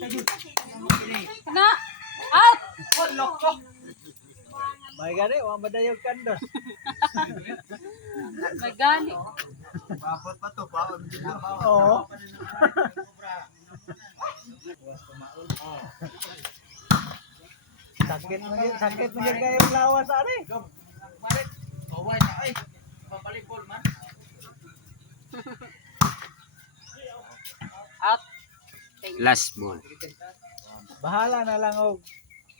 Kana. Out. May gani, wa madayog kando. May gani. Bakot pa to, baon din na baon. Oo. Sakit mo kayo lawas ari. Balik. Baway na ay. Babalik ball man. Out. Last ball. Bahala na lang og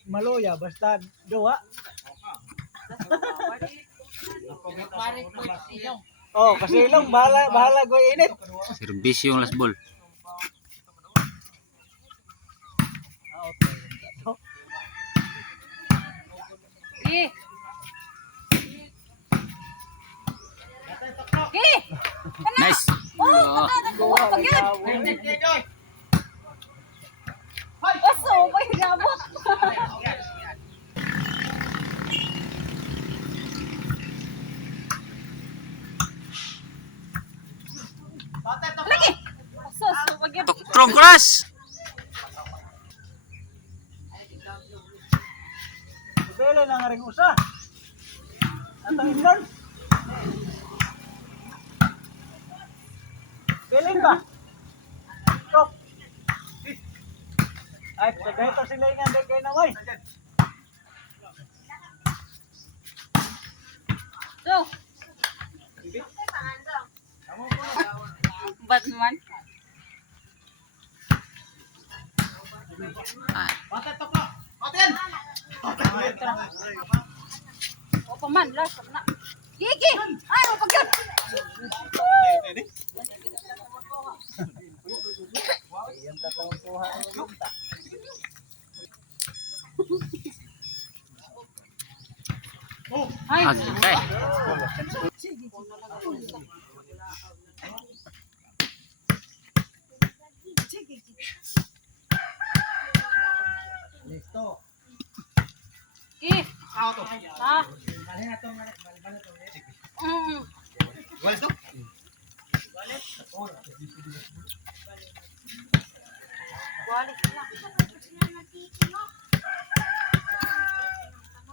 maluya basta duwa. Oh, kasi ilong bahala ko init. Serbisyo yung last ball. Gi. Gi. Nice. Oh, pag yun. Oso, may gabot. Lagi. Oso, pag yun. Strong cross. Bele lang ring usa. Ato indon. Bele ba? Stop. Ay, sagay to sila nga de kay na way. Go. Bad man. Ah, Bakit to ko? Oten. O paman, last na. Gigi! Ano pag yun? Yan ta tong kuha ang lunta. Ay, okay. Listo. Gi! Out to. Ha? Balik na to, balik na to. Wala to. Balik na.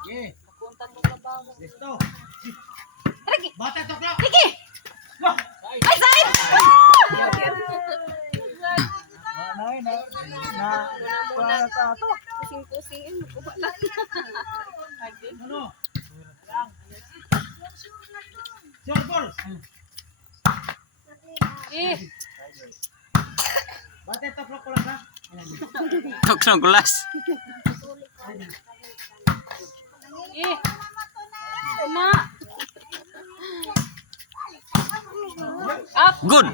Yeah. Punta to trabaho. Listo. Lagi! Bakit to ko? Gigi! Ay, side! Manay na kuha ta to. Kusing-kusingin mo ko wala. Ano? Short ball. Gi! Bakit to ko lang ha? Strong cross. Gi! Na! Up! Good.